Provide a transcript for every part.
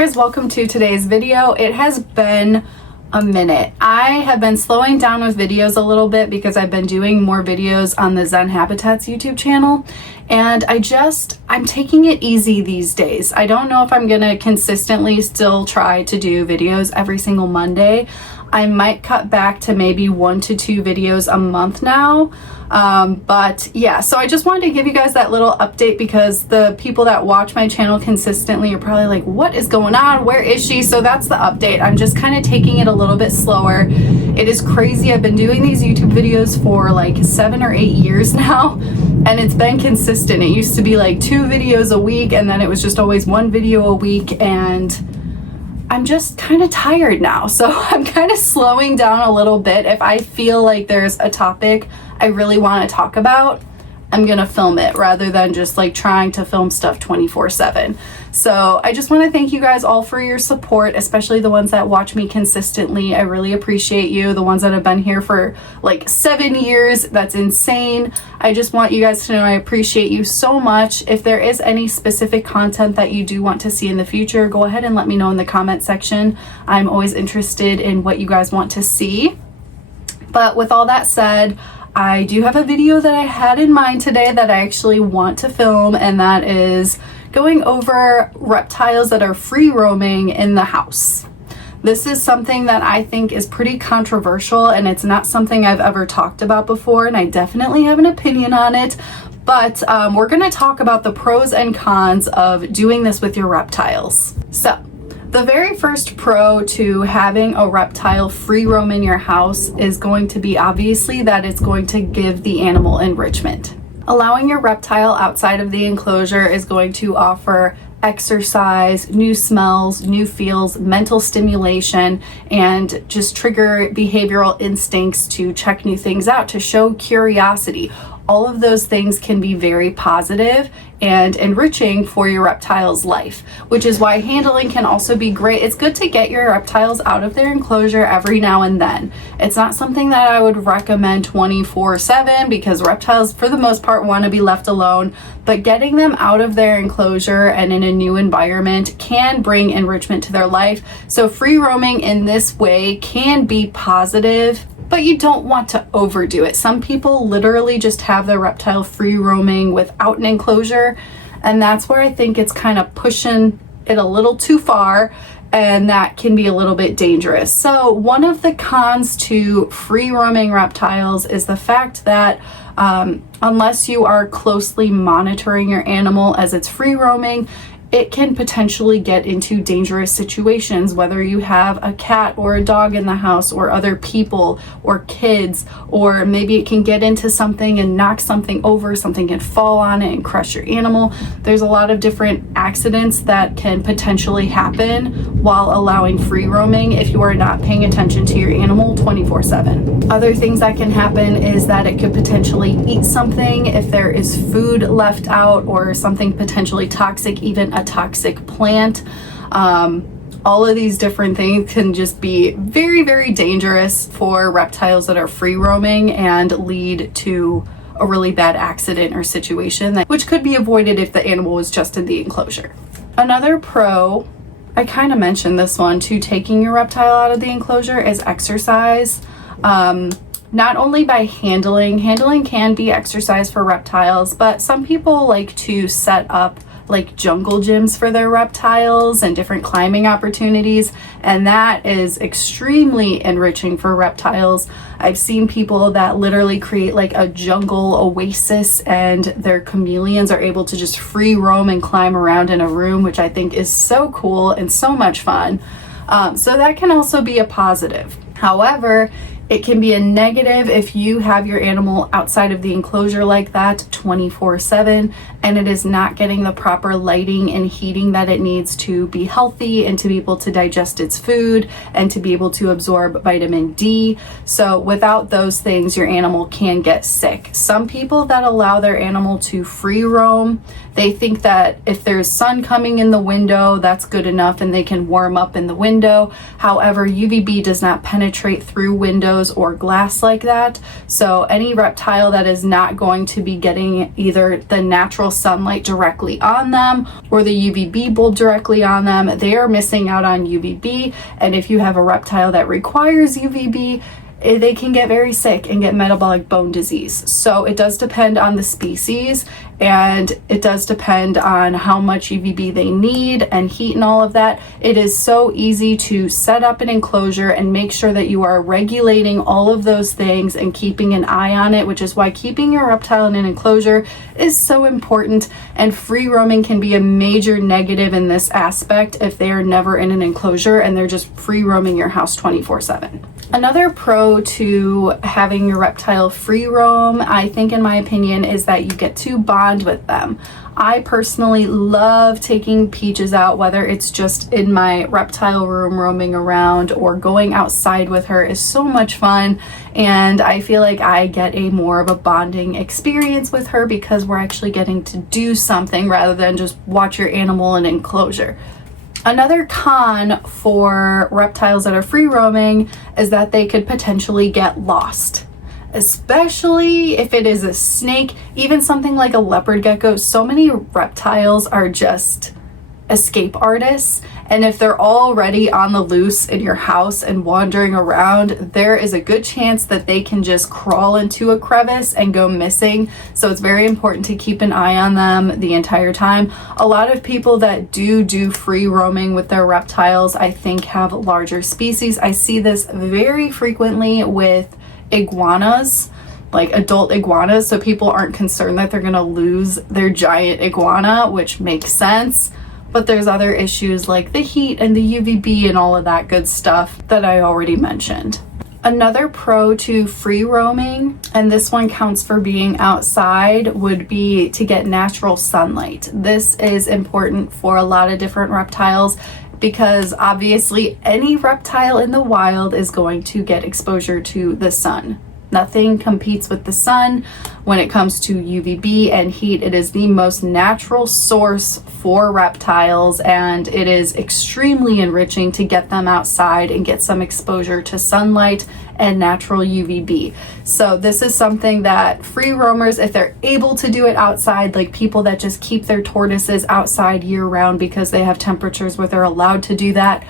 listeners, welcome to today's video. It has been a minute. I have been slowing down with videos a little bit because I've been doing more videos on the Zen Habitats YouTube channel, and I'm taking it easy these days. I don't know if I'm gonna consistently still try to do videos every single Monday. I might cut back to maybe 1 to 2 videos a month now. But yeah, so I just wanted to give you guys that little update because the people that watch my channel consistently are probably like, what is going on? Where is she? So that's the update. I'm just kind of taking it a little bit slower. It is crazy. I've been doing these YouTube videos for like 7 or 8 years now, and it's been consistent. It used to be like 2 videos a week, and then it was just always 1 video a week, and I'm just kind of tired now. So I'm kind of slowing down a little bit. If I feel like there's a topic I really want to talk about, I'm gonna film it rather than just like trying to film stuff 24/7. So I just want to thank you guys all for your support, especially the ones that watch me consistently. I really appreciate you. The ones that have been here for like 7 years, that's insane. I just want you guys to know I appreciate you so much. If there is any specific content that you do want to see in the future, go ahead and let me know in the comment section. I'm always interested in what you guys want to see. But with all that said, I do have a video that I had in mind today that I actually want to film, and that is going over reptiles that are free roaming in the house. This is something that I think is pretty controversial, and it's not something I've ever talked about before, and I definitely have an opinion on it. But we're going to talk about the pros and cons of doing this with your reptiles. So the very first pro to having a reptile free roam in your house is going to be obviously that it's going to give the animal enrichment. Allowing your reptile outside of the enclosure is going to offer exercise, new smells, new feels, mental stimulation, and just trigger behavioral instincts to check new things out, to show curiosity. All of those things can be very positive and enriching for your reptile's life, which is why handling can also be great. It's good to get your reptiles out of their enclosure every now and then. It's not something that I would recommend 24/7 because reptiles, for the most part, want to be left alone, but getting them out of their enclosure and in a new environment can bring enrichment to their life. So free roaming in this way can be positive, but you don't want to overdo it. Some people literally just have their reptile free roaming without an enclosure, and that's where I think it's kind of pushing it a little too far, and that can be a little bit dangerous. So one of the cons to free roaming reptiles is the fact that unless you are closely monitoring your animal as it's free roaming, it can potentially get into dangerous situations, whether you have a cat or a dog in the house, or other people or kids, or maybe it can get into something and knock something over, something can fall on it and crush your animal. There's a lot of different accidents that can potentially happen while allowing free roaming if you are not paying attention to your animal 24/7. Other things that can happen is that it could potentially eat something if there is food left out, or something potentially toxic, even a toxic plant. All of these different things can just be very, very dangerous for reptiles that are free roaming and lead to a really bad accident or situation, which could be avoided if the animal was just in the enclosure. Another pro, I kind of mentioned this one too, taking your reptile out of the enclosure, is exercise. Not only by handling can be exercise for reptiles, but some people like to set up like jungle gyms for their reptiles and different climbing opportunities, and that is extremely enriching for reptiles. I've seen people that literally create like a jungle oasis, and their chameleons are able to just free roam and climb around in a room, which I think is so cool and so much fun. So that can also be a positive. However, it can be a negative if you have your animal outside of the enclosure like that 24/7 and it is not getting the proper lighting and heating that it needs to be healthy and to be able to digest its food and to be able to absorb vitamin D. So without those things, your animal can get sick. Some people that allow their animal to free roam, they think that if there's sun coming in the window, that's good enough and they can warm up in the window. However, UVB does not penetrate through windows windows or glass like that. So any reptile that is not going to be getting either the natural sunlight directly on them or the UVB bulb directly on them, they are missing out on UVB. And if you have a reptile that requires UVB, they can get very sick and get metabolic bone disease. So it does depend on the species, and it does depend on how much UVB they need and heat and all of that. It is so easy to set up an enclosure and make sure that you are regulating all of those things and keeping an eye on it, which is why keeping your reptile in an enclosure is so important. And free roaming can be a major negative in this aspect if they are never in an enclosure and they're just free roaming your house 24/7. Another pro to having your reptile free roam, I think in my opinion, is that you get to bond with them. I personally love taking Peaches out, whether it's just in my reptile room roaming around or going outside with her is so much fun. And I feel like I get a more of a bonding experience with her because we're actually getting to do something rather than just watch your animal in an enclosure. Another con for reptiles that are free roaming is that they could potentially get lost, especially if it is a snake, even something like a leopard gecko. So many reptiles are just escape artists, and if they're already on the loose in your house and wandering around, there is a good chance that they can just crawl into a crevice and go missing. So it's very important to keep an eye on them the entire time. A lot of people that do free roaming with their reptiles, I think, have larger species. I see this very frequently with iguanas, like adult iguanas, so people aren't concerned that they're gonna lose their giant iguana, which makes sense. But there's other issues like the heat and the UVB and all of that good stuff that I already mentioned. Another pro to free roaming, and this one counts for being outside, would be to get natural sunlight. This is important for a lot of different reptiles because obviously any reptile in the wild is going to get exposure to the sun. Nothing competes with the sun when it comes to UVB and heat. It is the most natural source for reptiles, and it is extremely enriching to get them outside and get some exposure to sunlight and natural UVB. So this is something that free roamers, if they're able to do it outside, like people that just keep their tortoises outside year round because they have temperatures where they're allowed to do that,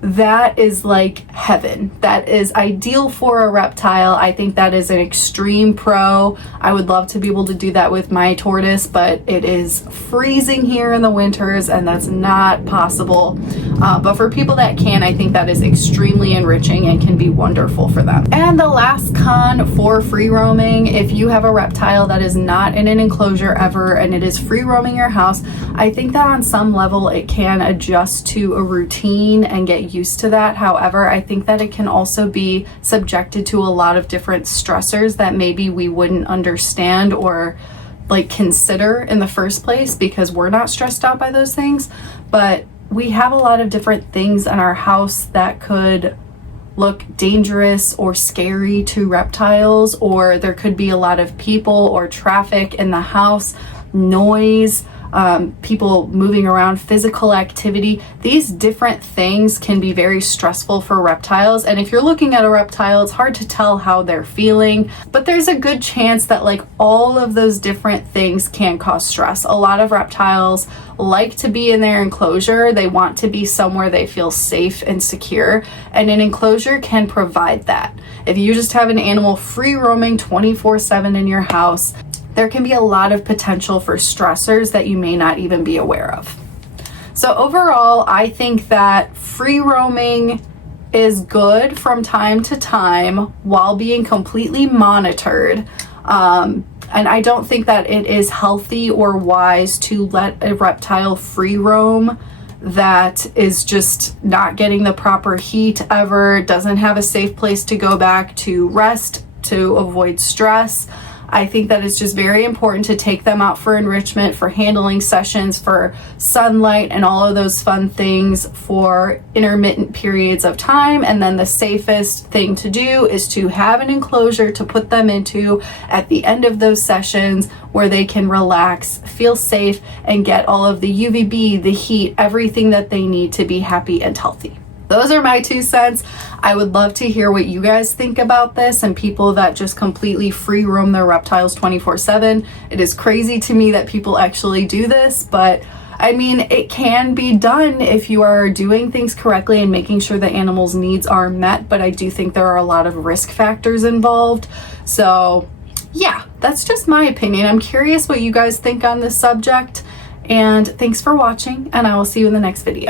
that is like heaven. That is ideal for a reptile. I think that is an extreme pro. I would love to be able to do that with my tortoise, but it is freezing here in the winters and that's not possible. But for people that can, I think that is extremely enriching and can be wonderful for them. And the last con for free roaming, if you have a reptile that is not in an enclosure ever and it is free roaming your house, I think that on some level it can adjust to a routine and get used to that. However, I think that it can also be subjected to a lot of different stressors that maybe we wouldn't understand or like consider in the first place because we're not stressed out by those things. But we have a lot of different things in our house that could look dangerous or scary to reptiles, or there could be a lot of people or traffic in the house, noise, people moving around, physical activity. These different things can be very stressful for reptiles. And if you're looking at a reptile, it's hard to tell how they're feeling, but there's a good chance that like all of those different things can cause stress. A lot of reptiles like to be in their enclosure. They want to be somewhere they feel safe and secure, and an enclosure can provide that. If you just have an animal free roaming 24/7 in your house, there can be a lot of potential for stressors that you may not even be aware of. So overall, I think that free roaming is good from time to time while being completely monitored. And I don't think that it is healthy or wise to let a reptile free roam that is just not getting the proper heat ever, doesn't have a safe place to go back to rest, to avoid stress. I think that it's just very important to take them out for enrichment, for handling sessions, for sunlight and all of those fun things for intermittent periods of time. And then the safest thing to do is to have an enclosure to put them into at the end of those sessions where they can relax, feel safe, and get all of the UVB, the heat, everything that they need to be happy and healthy. those are my 2 cents. I would love to hear what you guys think about this, and people that just completely free roam their reptiles 24/7. It is crazy to me that people actually do this, but I mean, it can be done if you are doing things correctly and making sure the animal's needs are met, but I do think there are a lot of risk factors involved. So yeah, that's just my opinion. I'm curious what you guys think on this subject, and thanks for watching, and I will see you in the next video.